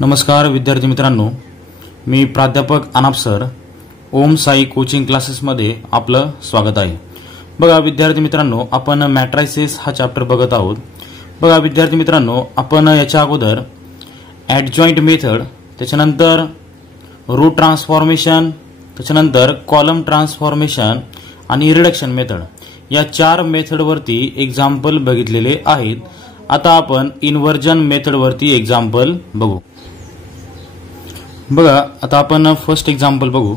नमस्कार विद्यार्थी मित्रांनो, मी प्राध्यापक अनाप सर ओम साई कोचिंग क्लासेसमध्ये आपलं स्वागत आहे। बघा विद्यार्थी मित्रांनो, आपण मॅट्रायसिस हा चॅप्टर बघत आहोत। बघा विद्यार्थी मित्रांनो, आपण याच्या अगोदर ॲडजॉइंट मेथड, त्याच्यानंतर रो ट्रान्सफॉर्मेशन, त्याच्यानंतर कॉलम ट्रान्सफॉर्मेशन आणि रिडक्शन मेथड या 4 मेथडवरती एक्झाम्पल बघितलेले आहेत। आता आपण इन्व्हर्जन मेथडवरती एक्झाम्पल बघू। बघा आता आपण फर्स्ट एक्झाम्पल बघू।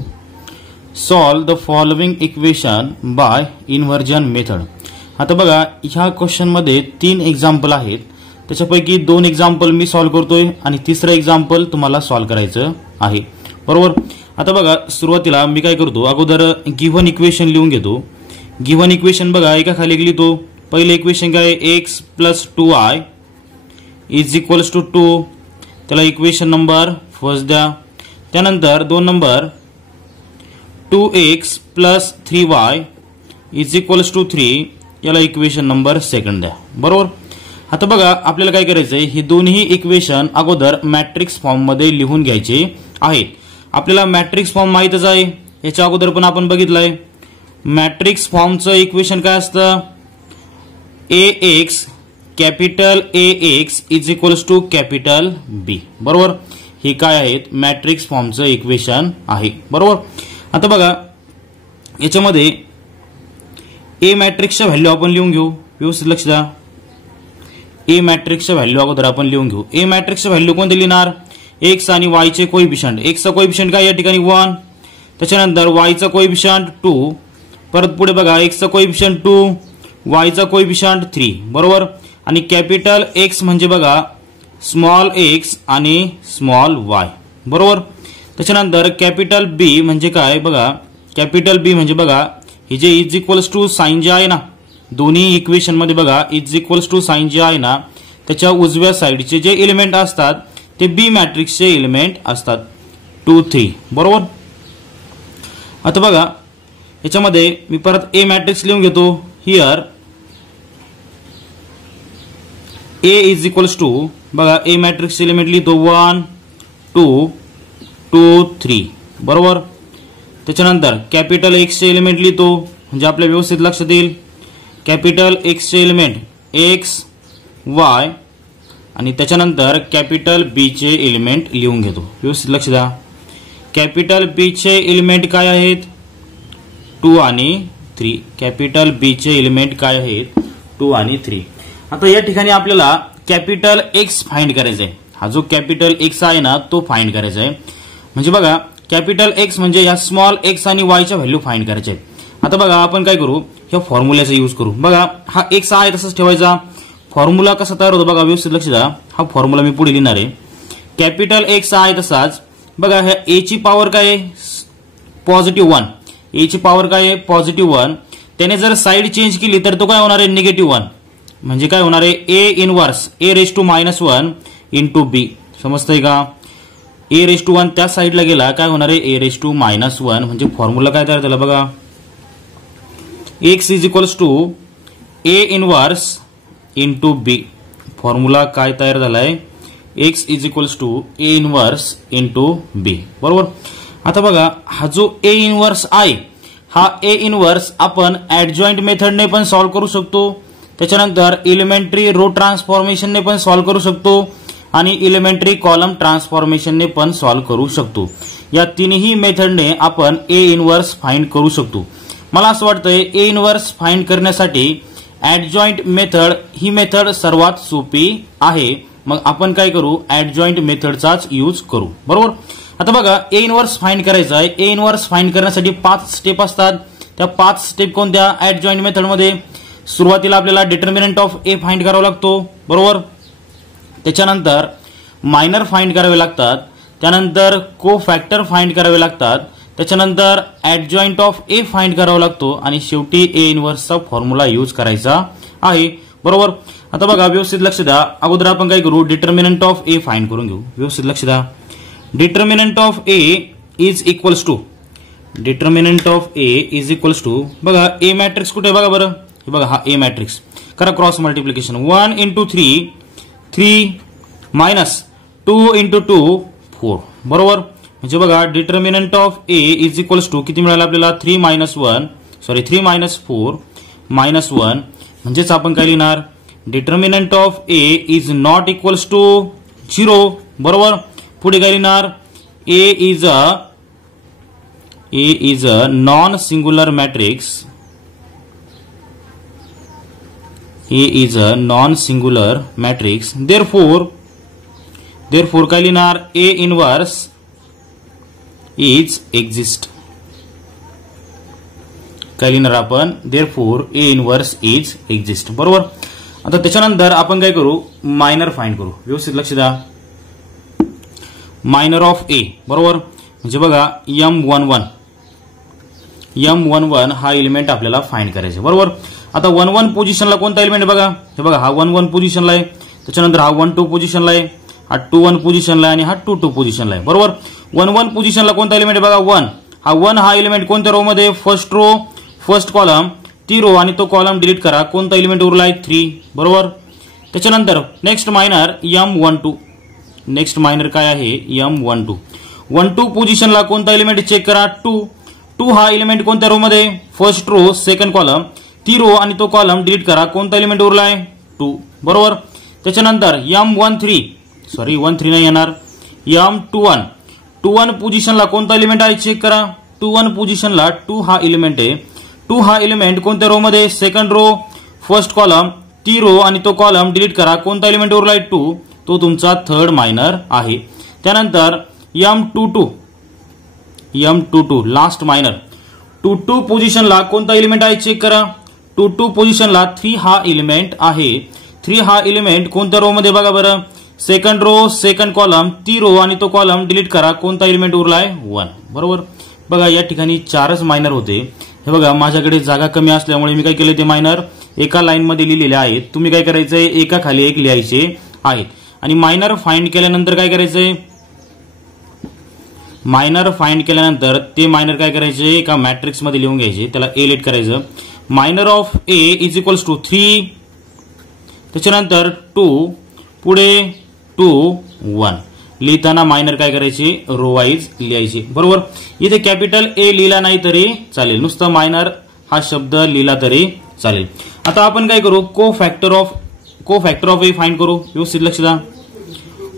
Solve the following equation by inversion method. आता बघा ह्या क्वेश्चन मध्ये 3 एक्झाम्पल आहेत, त्याच्यापैकी 2 एक्झाम्पल मी सॉल्व करतोय आणि तिसरं एक्झाम्पल तुम्हाला सॉल्व करायचं आहे, बरोबर। आता बघा सुरुवातीला मी काय करतो, अगोदर गिव्हन इक्वेशन लिहून घेतो। गिव्हन इक्वेशन बघा एका खाली लिहितो। पहिले इक्वेशन काय, x + 2y = 2, त्याला इक्वेशन नंबर फर्स्ट द्या। त्यानंतर 2 नंबर 2x + 3y = 3, याला इक्वेशन नंबर सेकंड द्या, बरोबर। आता बघा आपल्याला काय करायचंय, ही दोन्ही इक्वेशन अगोदर मॅट्रिक्स फॉर्म मध्ये लिहून घ्यायचे आहेत। आपल्याला मॅट्रिक्स फॉर्म माहितच आहे, याच्या अगोदर पण आपण बघितलंय। मॅट्रिक्स फॉर्मचं इक्वेशन काय असतं, ax capital AX = capital B, बरोबर। हे काय आहेत, मॅट्रिक्स फॉर्मचं इक्वेशन आहे, बरोबर। आता बघा याच्यामध्ये ए मॅट्रिक्सच्या व्हॅल्यू आपण लिहून घेऊ, व्यवस्थित लक्ष द्या। ए मॅट्रिक्सच्या व्हॅल्यू अगोदर आपण लिहून घेऊ। ए मॅट्रिक्सच्या व्हॅल्यू कोणते लिहिणार, x आणि y चे कोएफिशिएंट। x चा कोएफिशिएंट काय या ठिकाणी 1, त्याच्यानंतर y चा कोएफिशिएंट 2, परत पुढे बघा x चा कोएफिशिएंट 2, y चा कोएफिशिएंट 3, बरोबर। आणि कॅपिटल X म्हणजे बघा स्मॉल x आणि स्मॉल y, बरोबर। त्याच्यानंतर कॅपिटल B म्हणजे काय बघा, कॅपिटल B म्हणजे बघा हे जे = साइन जे आहे ना, दोन्ही इक्वेशन मध्ये बघा = साइन जे आहे ना, त्याच्या उजव्या साइडचे जे एलिमेंट असतात ते B मॅट्रिक्सचे एलिमेंट असतात, 2 3, बरोबर। आता बघा याच्यामध्ये मी परत ए मॅट्रिक्स लिहून घेतो। हियर A बघा ए मॅट्रिक्स एलिमेंट लिहितो 1 2 2 3, बरोबर। त्याच्यानंतर कॅपिटल X चे एलिमेंट लिहितो, म्हणजे आपल्या व्यवस्थित लक्षात येईल। कॅपिटल X चे एलिमेंट X Y आणि त्याच्यानंतर कॅपिटल B चे एलिमेंट लिहून घेतो, व्यवस्थित लक्ष द्या। कॅपिटल B चे एलिमेंट काय आहेत, 2 आणि 3। कॅपिटल B चे एलिमेंट काय आहेत, 2 आणि 3। आता या ठिकाणी आपल्याला कॅपिटल X फाइंड करायचा आहे। हा जो कॅपिटल X आहे ना तो फाइंड करायचा आहे, म्हणजे बघा कॅपिटल X म्हणजे या स्मॉल x आणि y च्या व्हॅल्यू फाइंड करायचे आहेत। आता बघा आपण काय करू, ह्या फॉर्म्युल्याचा यूज करू। बघा हा x आहे तसंच ठेवायचा। फॉर्म्युला कसा तयार होतो बघा, व्यवस्थित लक्ष द्या। हा फॉर्म्युला मी पुढे लिहिणार आहे। कॅपिटल X आहे तसाच बघा, ह्या a ची पॉवर काय आहे, +1, a ची पॉवर काय आहे, +1। त्याने जर साइड चेंज केली तर तो काय होणार आहे, -1, म्हणजे काय होणार आहे, a इनवर्स a⁻⁻1 × b, समजतंय का। a⁻1 त्या साइडला गेला काय होणार आहे, a⁻⁻1, म्हणजे फॉर्म्युला काय तयार झाला बघा, x = a inverse × b। Formula काय तयार झालाय, x = a इनवर्स × b, बरोबर। आता बघा हा जो a इनवर्स आहे, हा a इनवर्स आपण ॲडजॉइंट मेथडने पण सॉल्व्ह करू शकतो, त्याच्यानंतर एलिमेंटरी रो ट्रान्सफॉर्मेशनने पण सॉल्व्ह करू शकतो आणि एलिमेंटरी कॉलम ट्रान्सफॉर्मेशनने पण सॉल्व्ह करू शकतो। या तीनही मेथडने आपण ए इनवर्स फाइंड करू शकतो। मला असं वाटतंय ए इनवर्स फाइंड करण्यासाठी ॲडजॉइंट मेथड ही मेथड सर्वात सोपी आहे। मग आपण काय करू, ॲडजॉइंट मेथडचाच यूज करू, बरोबर। आता बघा ए इनवर्स फाइंड करायचा आहे। ए इनवर्स फाइंड करण्यासाठी 5 स्टेप असतात। त्या 5 स्टेप कोणत्या, ॲडजॉइंट मेथडमध्ये सुरुवातीला आपल्याला डिटर्मिनंट ऑफ ए फाइंड करावा लागतो, बरोबर। त्याच्यानंतर मायनर फाइंड करावे लागतात, त्यानंतर को फॅक्टर फाइंड करावे लागतात, त्याच्यानंतर ॲडजॉइंट ऑफ ए फाइंड करावा लागतो आणि शेवटी ए इनवर्सचा फॉर्म्युला यूज करायचा आहे, बरोबर। आता बघा व्यवस्थित लक्ष द्या। अगोदर आपण काय करू, डिटर्मिनंट ऑफ ए फाइंड करून घेऊ, व्यवस्थित लक्ष द्या। Determinant of A is equals to बघा ए मॅट्रिक्स कुठे बघा बरं, हे बघा हा ए मॅट्रिक्स, करा क्रॉस मल्टिप्लिकेशन 1 × 3 3 2 इंटू 2 4 बरोबर. म्हणजे बघा determinant of A is equals to किती मिळालं आपल्याला 3 मायनस 4 मायनस 1 म्हणजेच आपण काय लिहिणार determinant of A is not equals to 0 बरोबर. पुढे काय लिहिणार A is a non singular matrix. A is a non singular matrix therefore काय लिहिणार ए इनवर्स इज एक्झिस्ट. काय लिहिणार आपण therefore A inverse is exist बरोबर. आता त्याच्यानंतर आपण काय करू मायनर फाइंड करू. व्यवस्थित लक्ष द्या. मायनर ऑफ ए बरोबर. म्हणजे बघा m11 हा एलिमेंट आपल्याला फाइंड करायचा बरोबर. आता 1-1 पोझिशनला कोणता एलिमेंट बघा हे बघा हा 1-1 पोझिशनला आहे. त्याच्यानंतर हा 1-2 पोझिशनला आहे. हा 2-1 पोझिशनला आहे आणि हा 2-2 पोझिशनला आहे बरोबर. 1-1 पोझिशनला कोणता एलिमेंट आहे बघा 1. हा 1 हा एलिमेंट कोणत्या रो मध्ये फर्स्ट रो फर्स्ट कॉलम ती रो आणि तो कॉलम डिलीट करा. कोणता एलिमेंट उरला आहे 3 बरोबर. त्याच्यानंतर next minor m12. Next minor काय आहे m12. 1-2 पोझिशनला कोणता एलिमेंट चेक करा 2 हा एलिमेंट कोणत्या रो मध्ये फर्स्ट रो सेकंड कॉलम ती रो आणि तो कॉलम डिलीट करा. कोणता एलिमेंट उरला आहे 2 बरोबर. त्याच्यानंतर m13 नाही येणार m21 पोझिशनला कोणता एलिमेंट आहे चेक करा. 2-1 पोझिशनला 2 हा एलिमेंट आहे. 2 हा एलिमेंट कोणत्या रो मध्ये सेकंड रो फर्स्ट कॉलम ती रो आणि तो कॉलम डिलीट करा. कोणता एलिमेंट उरला आहे 2 तो तुमचा थर्ड मायनर आहे. त्यानंतर m22 लास्ट मायनर 2-2 पोझिशनला कोणता एलिमेंट आहे चेक करा. 2-2 पोझिशनला 3 हा एलिमेंट आहे. 3 हा एलिमेंट कोणत्या रो मध्ये बघा बरं सेकंड रो सेकंड कॉलम ती रो आणि तो कॉलम डिलीट करा. कोणता एलिमेंट उरलाय 1 बरोबर. बघा या ठिकाणी 4च मायनर होते. हे बघा माझ्याकडे जागा कमी असल्यामुळे मी काय केले ते मायनर एका लाईन मध्ये लिहिलेले आहेत. तुम्ही काय करायचंय एका खाली एक लिहायचे आहेत. आणि मायनर फाइंड केल्यानंतर काय करायचंय मायनर फाइंड केल्यानंतर ते मायनर काय करायचे एका मॅट्रिक्स मध्ये लिहून घ्यायचे. त्याला ए लेट करायचं. Minor of A is equals to 3 त्याच्यानंतर 2 पुढे 2 1 लिहिताना मायनर काय करायचे रो वाईज लिहायचे बरोबर. इथे कॅपिटल ए लिहिला नाही तरी चालेल नुसतं मायनर हा शब्द लिहिला तरी चालेल. आता आपण काय करू को फॅक्टर ऑफ ए फाइंड करू. व्यवस्थित लक्ष द्या.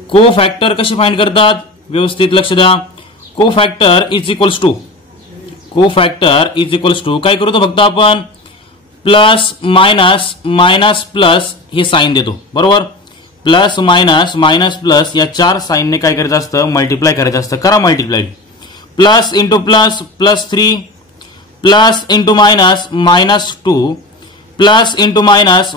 को फॅक्टर कसे फाइंड करतात व्यवस्थित लक्ष द्या. को फॅक्टर इज इक्वल्स टू काय करू तो फक्त आपण प्लस मायनस प्लस हे साइन देतो बरोबर. प्लस मायनस प्लस या 4 साइनने काय करायचं असतं मल्टिप्लाय करायचं असतं. करा multiply. Plus into plus plus 3 plus into minus -2 plus into minus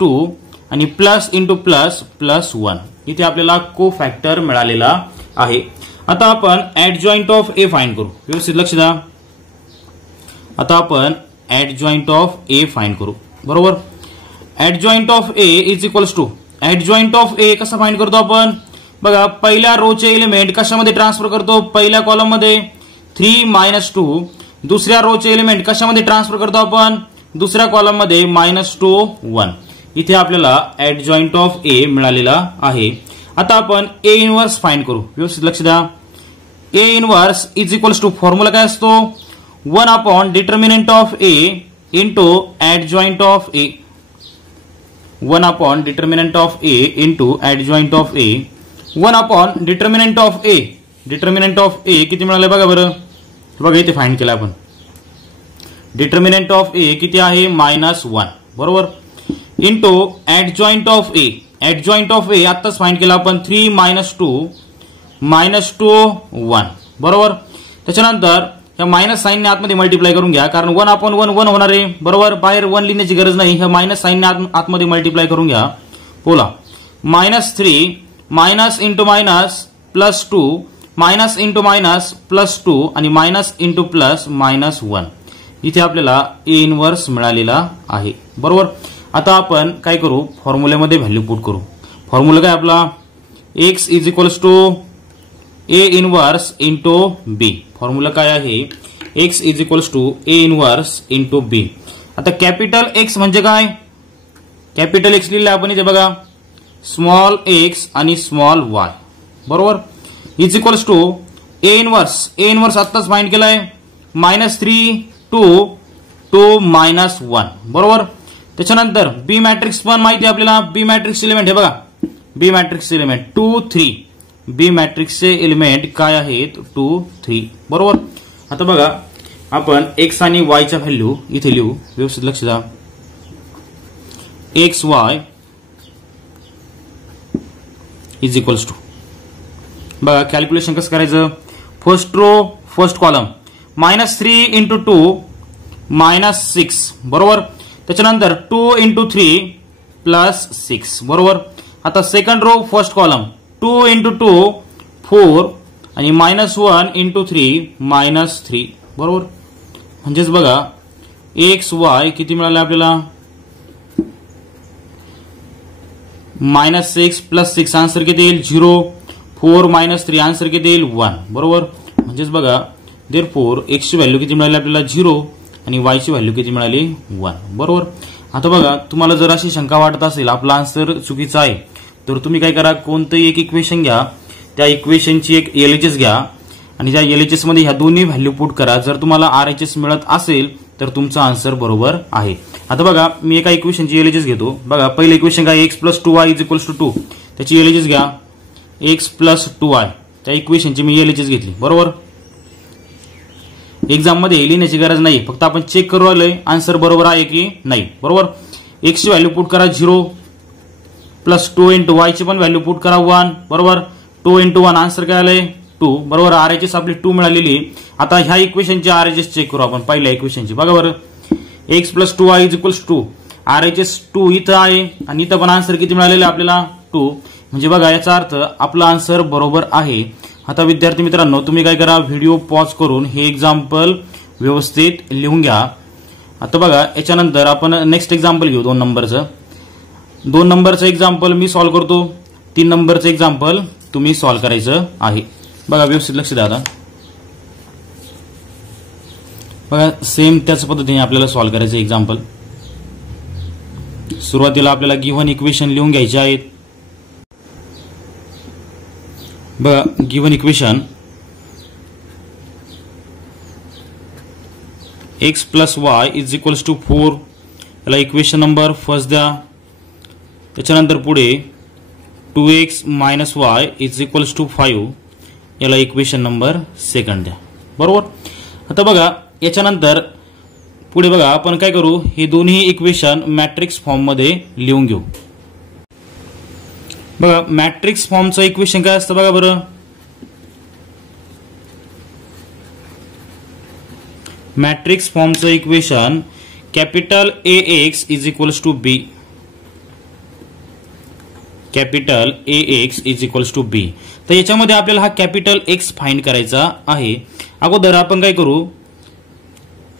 2 आणि प्लस इंटू प्लस प्लस 1. इथे आपल्याला को फॅक्टर मिळालेला आहे. आता आपण ऍडजॉइंट ऑफ ए फाइंड करू. व्यवस्थित लक्ष द्या. आता आपण ऍडजॉइंट ऑफ ए फाइंड करू बरोबर. Adjoint of A is equals to adjoint of A कसं फाइंड करतो आपण बघा पहिल्या रोचे एलिमेंट कशामध्ये ट्रान्सफर करतो पहिल्या कॉलम मध्ये 3 -2 दुसऱ्या रोचे एलिमेंट कशामध्ये ट्रान्सफर करतो आपण दुसऱ्या कॉलम मध्ये -2 1. इथे आपल्याला ऍडजॉइंट ऑफ ए मिळालेला आहे. आता आपण ए इनवर्स फाइंड करू. व्यवस्थित लक्ष द्या. A inverse is equals to formula काय असतो 1 upon determinant of A into adjoint of A. 1 upon determinant of A into adjoint of A. 1 upon determinant of A. Determinant of A किती मिळाले बघा बरं. बघा इथे फाइंड केलं आपण. डिटर्मिनंट ऑफ ए किती आहे -1 बरोबर. Into adjoint of A. Adjoint of A आताच फाइंड केला आपण 3 -2 1 बरोबर. त्याच्यानंतर ह्या मायनस साईनने आतमध्ये मल्टिप्लाय करून घ्या कारण 1 अपॉन 1 1 होणार आहे बरोबर. बाहेर 1 लिहिण्याची गरज नाही. ह्या मायनस साईनने आतमध्ये मल्टिप्लाय करून घ्या. बोला -3 minus into minus plus 2 minus into minus plus 2 आणि मायनस इंटू प्लस -1. इथे आपल्याला ए इनवर्स मिळालेला आहे बरोबर. आता आपण काय करू फॉर्म्युल्यामध्ये व्हॅल्यू पुट करू. फॉर्म्युला काय आपला x is equals to A inverse into B. Formula काय आहे x is equals to A inverse into B. आता कॅपिटल एक्स म्हणजे काय कॅपिटल एक्स लिहिलं आपण इथे बघा small X and small Y बरोबर, is equals to A inverse आत्ताच फाइंड केलाय -3 2 2 -1 बरोबर. त्याच्यानंतर बी मॅट्रिक्स पण माहिती आहे आपल्याला. बी मॅट्रिक्स एलिमेंट हे बघा, बी मॅट्रिक्स एलिमेंट 2 3. बी मॅट्रिक्सचे एलिमेंट काय आहेत 2 3 बरोबर. आता बघा आपण एक्स आणि वायच्या व्हॅल्यू इथे लिहू, व्यवस्थित लक्ष द्या. X Y is equals to, बघा कॅल्क्युलेशन कसं करायचं. फर्स्ट रो फर्स्ट कॉलम -3 × 2 -6 बरोबर. त्याच्यानंतर 2 × 3 +6 बरोबर. आता सेकंड रो फर्स्ट कॉलम 2 × 2 4 आणि -1 × 3 -3 बरोबर. म्हणजेच बघा एक्स वाय किती मिळाले आपल्याला -6 + 6 आन्सर किती येईल 0. 4 - 3 आन्सर किती येईल 1 बरोबर. म्हणजेच बघा देअरफॉर एक्स ची व्हॅल्यू किती मिळाली आपल्याला 0 आणि वाय ची व्हॅल्यू किती मिळाली 1 बरोबर. आता बघा तुम्हाला जर अशी शंका वाटत असेल आपला आन्सर चुकीचा आहे तर तुम्ही काय करा, कोणतंही एक इक्वेशन घ्या, त्या इक्वेशनची एक एलएचएस घ्या आणि त्या एलएचएस मध्ये ह्या दोन्ही व्हॅल्यू पुट करा. जर तुम्हाला आरएचएस मिळत असेल तर तुमचा आन्सर बरोबर आहे. आता बघा मी एका इक्वेशनची एलएचएस घेतो. बघा पहिलं इक्वेशन काय x + 2y = 2. त्याची एलएचएस घ्या x + 2y. त्या इक्वेशनची मी एलएचएस घेतली बरोबर. एक्झाम मध्ये लिहिण्याची गरज नाही, फक्त आपण चेक करू आलोय आन्सर बरोबर आहे की नाही बरोबर. x ची व्हॅल्यू पुट करा 0 + 2 × y ची पण व्हॅल्यू पुट करा 1 बरोबर. 2 × 1 आन्सर काय आलंय 2 बरोबर. आरएचएस आपली 2 मिळालेली. आता ह्या इक्वेशनची आरएचएस चेक करू आपण पहिल्या इक्वेशनची. बघा बरं x + 2y = 2. आरएचएस 2 इथं आहे आणि इथं पण आन्सर किती मिळालेलं आहे आपल्याला 2. म्हणजे बघा याचा अर्थ आपला आन्सर बरोबर आहे. आता विद्यार्थी मित्रांनो तुम्ही काय करा, व्हिडिओ पॉज करून हे एक्झाम्पल व्यवस्थित लिहून घ्या. आता बघा याच्यानंतर आपण नेक्स्ट एक्झाम्पल घेऊ 2 नंबरचं. 2 नंबरचं एक्झाम्पल मी सॉल्व्ह करतो. 3 नंबरचं एक्झाम्पल तुम्ही सॉल्व्ह करायचं आहे. बघा व्यवस्थित लक्ष द्या. आता बघा सेम त्याच पद्धतीने आपल्याला सॉल्व्ह करायचं एक्झाम्पल. सुरुवातीला आपल्याला गिव्हन इक्वेशन लिहून घ्यायचे आहेत. बघा गिव्हन इक्वेशन x + y = 4. याला इक्वेशन नंबर फर्स्ट द्या. त्याच्यानंतर पुढे 2x - y = 5. याला इक्वेशन नंबर सेकंड द्या बरोबर. आता बघा याच्यानंतर पुढे बघा आपण काय करू, हे दोन्ही इक्वेशन मॅट्रिक्स फॉर्म मध्ये लिहून घेऊ. बघा मॅट्रिक्स फॉर्मचं इक्वेशन काय असतं बघा बरं. मॅट्रिक्स फॉर्मचं equation capital AX = B. Capital AX = B. तर याच्यामध्ये आपल्याला हा कॅपिटल X फाइंड करायचा आहे. अगोदर आपण काय करू,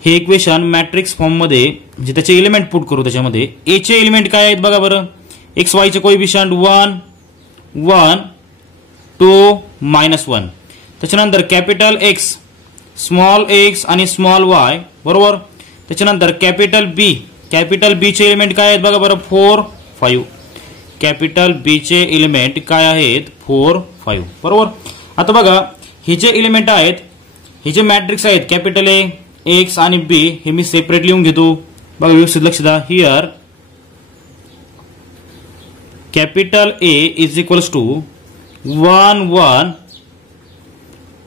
हे इक्वेशन मॅट्रिक्स फॉर्म मध्ये म्हणजे त्याचे एलिमेंट पुट करू. त्याच्यामध्ये A चे एलिमेंट काय आहेत बघा बरं. एक्स वाय चे कोएफिशियंट 1 1 2 -1. त्याच्यानंतर कॅपिटल X स्मॉल x आणि स्मॉल y बरोबर. त्याच्यानंतर कॅपिटल B चे एलिमेंट काय आहेत बघा बरं 4 5. कॅपिटल B चे एलिमेंट काय आहेत 4 5 बरोबर. आता बघा हे जे एलिमेंट आहेत, हे जे मॅट्रिक्स आहेत कॅपिटल A X आणि B हे मी सेपरेट लिहून घेतो. बघा व्यवस्थित लक्ष द्या. हिअर कॅपिटल A = 1 1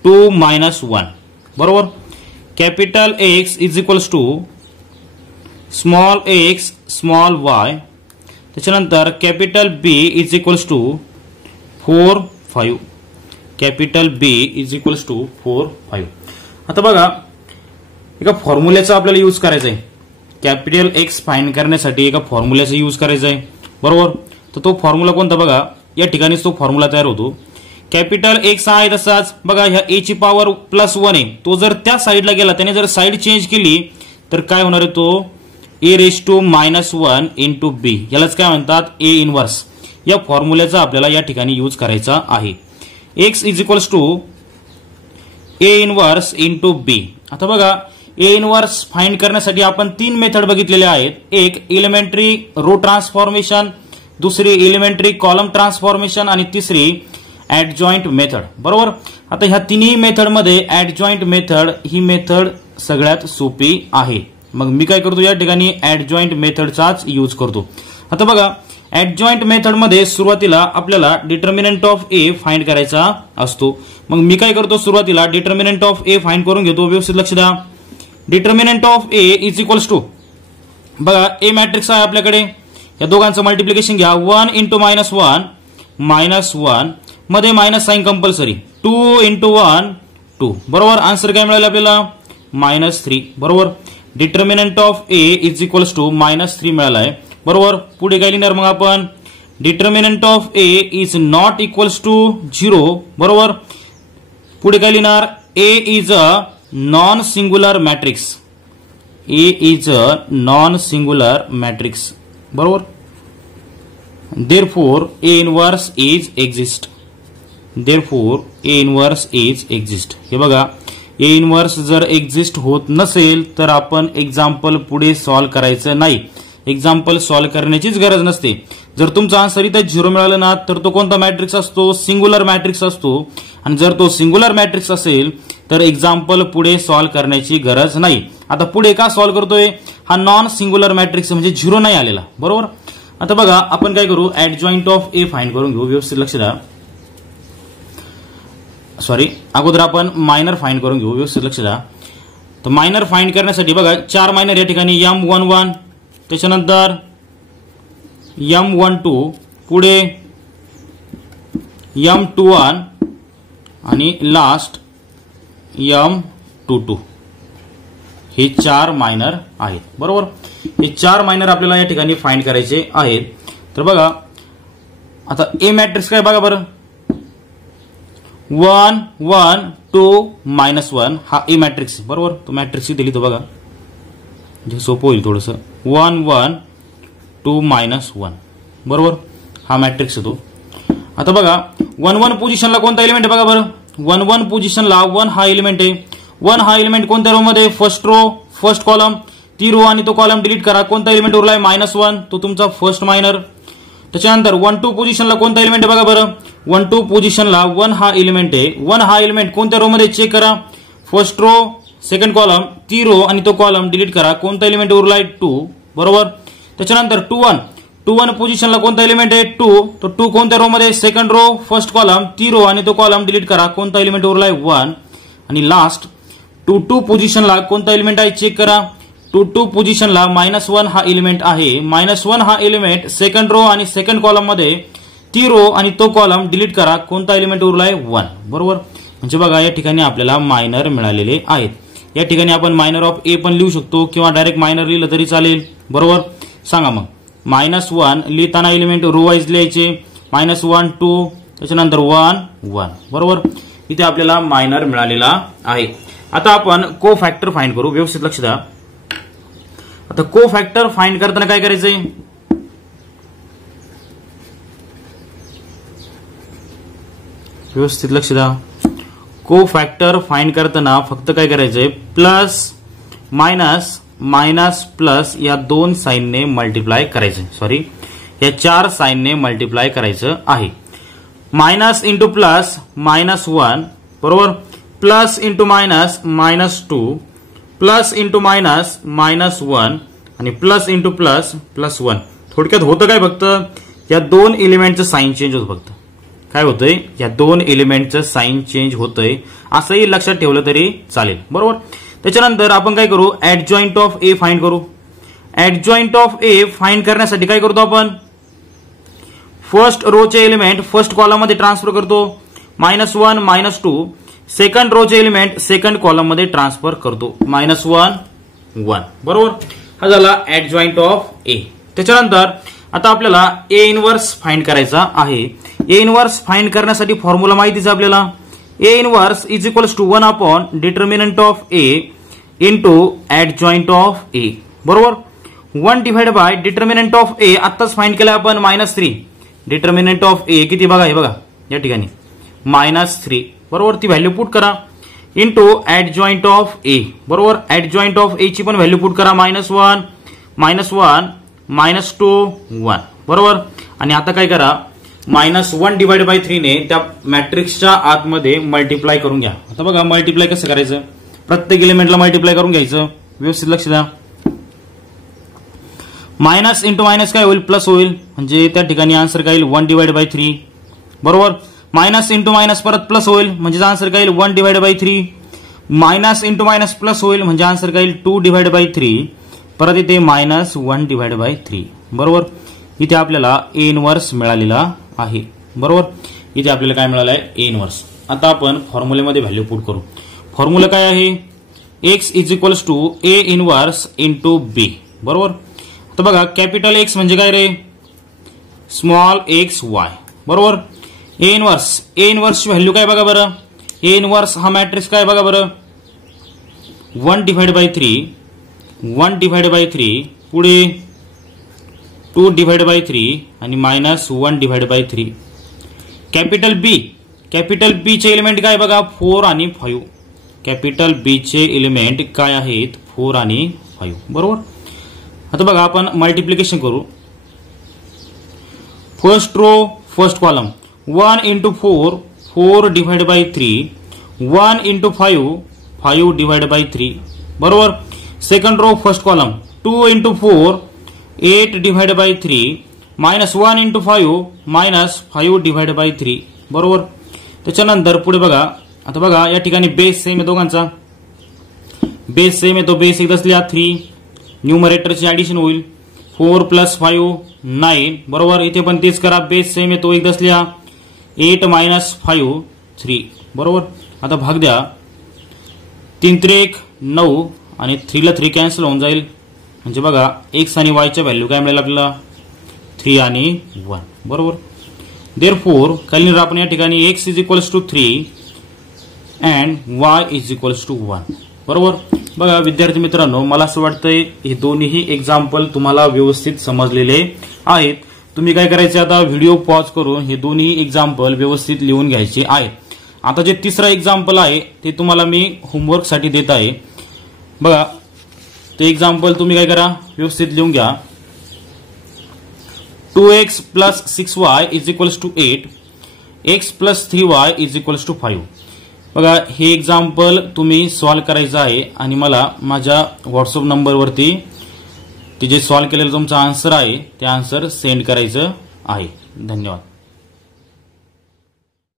2 -1 बरोबर. Capital X = small x small y. त्याच्यानंतर कॅपिटल B = 4 5. Capital B = 4 5. आता बघा एका फॉर्म्युल्याचा आपल्याला यूज करायचा आहे. कॅपिटल X फाइंड करण्यासाठी एका फॉर्म्युल्याचा यूज करायचा आहे बरोबर. तर तो फॉर्म्युला कोणता बघा, या ठिकाणीच तो फॉर्म्युला तयार होतो. कॅपिटल X आहे तसाच बघा, ह्या A ची पॉवर +1 आहे, तो जर त्या साईडला गेला, त्याने जर साईड चेंज केली तर काय होणार आहे तो A⁻⁻1 × B. यालाच काय म्हणतात A इनव्हर्स. या फॉर्म्युल्याचा आपल्याला या ठिकाणी यूज करायचा आहे. X = A inverse × B. आता बघा A इनव्हर्स फाइंड करण्यासाठी आपण 3 मेथड बघितलेले आहेत. एक एलिमेंटरी रो ट्रान्सफॉर्मेशन, दुसरी एलिमेंटरी कॉलम ट्रान्सफॉर्मेशन आणि तिसरी ऍडजॉइंट मेथड. बरोबर. आता ह्या तिन्ही मेथडमध्ये ऍडजॉइंट मेथड ही मेथड सगळ्यात सोपी आहे. मग मी काय करतो या ठिकाणी ऍडजॉइंट मेथडचाच यूज करतो. आता बघा ऍडजॉइंट मेथडमध्ये सुरुवातीला आपल्याला डिटर्मिनंट ऑफ ए फाइंड करायचा असतो. मग मी काय करतो सुरुवातीला डिटर्मिनंट ऑफ ए फाइंड करून घेतो. व्यवस्थित लक्ष द्या. Determinant of A is equals to बघा ए मॅट्रिक्स आहे आपल्याकडे. या दोघांचं मल्टिप्लिकेशन घ्या. 1 इंटू -1 -1 मध्ये मायनस साइन कंपल्सरी. 2 इंटू 1 2. बरोबर. आन्सर काय मिळालं आपल्याला -3. बरोबर. Determinant of A is equals to -3 मिळाला आहे. बरोबर. पुढे काय लिहिणार मग आपण determinant of A is not equals to 0. बरोबर. पुढे काय लिहिणार A is a non singular matrix. A is a non singular matrix. बरोबर. Therefore A inverse is exist. Therefore A inverse is exist. हे बघा ए इनवर्स जर exist होत नसेल तर आपण एक्झाम्पल पुढे सॉल्व्ह करायचं नाही. एक्झाम्पल सॉल्व्ह करण्याचीच गरज नसते. जर तुमचा आन्सर इथे 0 मिळालं ना तर तो कोणता मॅट्रिक्स असतो सिंगुलर मॅट्रिक्स असतो. आणि जर तो सिंगुलर मॅट्रिक्स असेल तर एक्झाम्पल पुढे सॉल्व्ह करण्याची गरज नाही. आता पुढे का सॉल्व्ह करतोय हा नॉन सिंगुलर मॅट्रिक्स म्हणजे 0 नाही आलेला. बरोबर. आता बघा आपण काय करू ऍडजॉइंट ऑफ ए फाइंड करून घेऊ. व्यवस्थित लक्ष द्या. सॉरी अगोदर आपण मायनर फाइंड करून घेऊ. व्यवस्थित लक्ष द्या. तर मायनर फाइंड करण्यासाठी बघा 4 मायनर या ठिकाणी M11 त्याच्यानंतर M12 पुढे M21 आणि लास्ट M22 हे 4 मायनर आहेत. बरोबर. हे 4 मायनर आपल्याला या ठिकाणी फाइंड करायचे आहेत. तर बघा आता ए मॅट्रिक्स काय बघा बरं 1 1 2 -1 हा ए मॅट्रिक्स. बरोबर. तो मॅट्रिक्स इथे लिहितो बघा जे सोपं होईल थोडंसं. 1 1 2 -1. बरोबर. हा मॅट्रिक्स होतो. आता बघा 1 1 पोझिशनला कोणता एलिमेंट आहे बघा बरं 1 1 पोझिशनला 1 हा एलिमेंट आहे. 1 हा एलिमेंट कोणत्या रो मध्ये फर्स्ट रो फर्स्ट कॉलम. ती रो आणि तो कॉलम डिलीट करा. कोणता एलिमेंट उरलाय -1 तो तुमचा फर्स्ट मायनर. त्याच्यानंतर 1 2 पोझिशनला कोणता एलिमेंट आहे बघा बरं 1 2 पोझिशनला 1 हा एलिमेंट आहे. 1 हा एलिमेंट कोणत्या रो मध्ये चेक करा फर्स्ट रो सेकंड कॉलम. ती रो आणि तो कॉलम डिलीट करा. कोणता एलिमेंट उरलाय 2. बरोबर. त्याच्यानंतर 2 1 2 1 पोझिशनला कोणता एलिमेंट आहे 2 तो 2 कोणत्या रो मध्ये सेकंड रो फर्स्ट कॉलम. ती रो आणि तो कॉलम डिलीट करा. कोणता एलिमेंट उरलाय 1. आणि लास्ट 2 2 पोझिशनला कोणता एलिमेंट आहे चेक करा. 2 2 पोझिशनला -1 हा एलिमेंट आहे. -1 हा एलिमेंट सेकंड रो आणि सेकंड कॉलम मध्ये ती रो आणि तो कॉलम डिलीट करा. कोणता एलिमेंट उरलाय 1. बरोबर. म्हणजे बघा या ठिकाणी आपल्याला मायनर मिळालेले आहेत. या ठिकाणी आपण मायनर ऑफ ए पण लिहू शकतो किंवा डायरेक्ट मायनर लिहिलं तरी चालेल. बरोबर. सांगा मग -1 लिहिताना एलिमेंट रो वाईज लिहायचे. -1 2 त्याच्यानंतर 1 1. बरोबर. इथे आपल्याला मायनर मिळालेला आहे. आता आपण को फॅक्टर फाइंड करू. व्यवस्थित लक्ष द्या. आता को फॅक्टर फाइंड करताना काय करायचंय व्यवस्थित लक्ष द्या. को फॅक्टर फाइंड करताना फक्त काय करायचंय प्लस मायनस मायनस प्लस या 2 साइनने मल्टिप्लाय करायचं. सॉरी या 4 साइनने मल्टिप्लाय करायचं आहे. Minus into plus -1. बरोबर. Plus into minus -2 plus into minus -1 आणि प्लस इंटू प्लस +1. थोडक्यात होतं काय फक्त या 2 एलिमेंटचं साइन चेंज होतं. फक्त काय होतंय या 2 एलिमेंटचं साइन चेंज होतंय असंही लक्षात ठेवलं तरी चालेल. बरोबर. त्याच्यानंतर आपण काय करू ऍडजॉइंट ऑफ ए फाइंड करू. ऍडजॉइंट ऑफ ए फाइंड करण्यासाठी काय करतो आपण फर्स्ट रोचे एलिमेंट फर्स्ट कॉलम मध्ये ट्रान्सफर करतो. -1 -2 सेकंड रोचे एलिमेंट सेकंड कॉलम मध्ये ट्रान्सफर करतो. -1 1. बरोबर. हा झाला ऍडजॉइंट ऑफ ए. त्याच्यानंतर आता आपल्याला ए इनवर्स फाइंड करायचा आहे. ए इनवर्स फाइंड करण्यासाठी फॉर्म्युला माहितीच आपल्याला A inverse is equals to 1 upon determinant of A into adjoint of A. बरोबर. 1 divide by determinant of A आत्ताच फाइंड केला आपण -3. डिटर्मिनंट ऑफ ए किती बघा हे बघा या ठिकाणी -3. बरोबर. ती व्हॅल्यू पुट करा इंटू ऍडजॉइंट ऑफ ए. बरोबर. ऍडजॉइंट ऑफ ए ची पण व्हॅल्यू पुट करा -1 -2 1. बरोबर. आणि आता काय करा -1 डिवाइड बाय 3 ने त्या मॅट्रिक्सच्या आतमध्ये मल्टिप्लाय करून घ्या. आता बघा मल्टिप्लाय कसं करायचं, प्रत्येक एलिमेंटला मल्टिप्लाय करून घ्यायचं. व्यवस्थित लक्ष द्या. मायनस इंटू मायनस काय होईल, प्लस होईल. म्हणजे त्या ठिकाणी आन्सर काय येईल 1 डिवाइड बाय 3. बरोबर. मायनस इंटू मायनस परत प्लस होईल म्हणजे आन्सर काय येईल 1 divide by 3. Minus into minus plus होईल म्हणजे आन्सर काय येईल 2 डिवाइड बाय 3. परत इथे -1 डिवाइड बाय 3. बरोबर. इथे आपल्याला ए इनव्हर्स मिळालेला आहे. बरोबर. इथे आपल्याला काय मिळालं आहे, ए इनव्हर्स. आता आपण फॉर्म्युलेमध्ये व्हॅल्यू पुट करू. फॉर्म्युला काय आहे, x is equals to A inverse into B. बरोबर. आता बघा कॅपिटल एक्स म्हणजे काय रे, स्मॉल एक्स वाय. बरोबर. ए इनव्हर्स व्हॅल्यू काय बघा बरं, ए इनव्हर्स हा मॅट्रिक्स काय बघा बरं, 1 डिवाइड बाय 3, 1 डिवाइड बाय 3, पुढे 2 डिवाइड बाय 3 आणि -1 डिवाइड बाय 3. कॅपिटल बी चे एलिमेंट काय बघा 4 आणि 5. कॅपिटल बी चे एलिमेंट काय आहेत 4 आणि 5. बरोबर. आता बघा आपण मल्टिप्लिकेशन करू. First row first column 1 into 4, 4 divide by 3, 1 into 5, 5 divide by 3. बरोबर. Second row first column 2 into 4, 8 divide by 3, -1 into 5, -5 divide by 3. बरोबर. त्याच्यानंतर पुढे बघा. आता बघा या ठिकाणी बेस सेम आहे दोघांचा, बेस सेम आहे तो बेस एक असल्या 3. न्यूमरेटरची ऍडिशन होईल 4 + 5 9. बरोबर. इथे पण तेच करा, बेस सेम आहे तो एक असल्या 8 - 5 3. बरोबर. आता भाग द्या. 3 × 1 9 आणि 3 ला 3 कॅन्सल होऊन जाईल. म्हणजे बघा एक्स आणि वायच्या व्हॅल्यू काय मिळेल आपल्याला 3 आणि 1. बरोबर. देअरफॉर खाली आपण या ठिकाणी x is equals to 3 and y is equals to 1. बरोबर. बघा विद्यार्थी मित्रांनो, मला असं वाटतंय हे दोन्ही एक्झाम्पल तुम्हाला व्यवस्थित समजलेले आहेत. तुम्ही काय करायचे, आता व्हिडिओ पॉज करून हे दोन्ही एक्झाम्पल व्यवस्थित लिहून घ्यायचे आहेत. आता जे तिसरा एक्झाम्पल आहे ते तुम्हाला मी होमवर्कसाठी देत आहे. बघा ते एक्झाम्पल तुम्ही काय करा, व्यवस्थित लिहून घ्या. 2x + 6y is equals to 8, x + 3y is equals to 5. बघा हे एक्झाम्पल तुम्ही सॉल्व्ह करायचं आहे आणि मला माझ्या व्हॉट्सअप नंबरवरती ते जे सॉल्व्ह केलेलं तुमचा आन्सर आहे ते आन्सर सेंड करायचं आहे. धन्यवाद.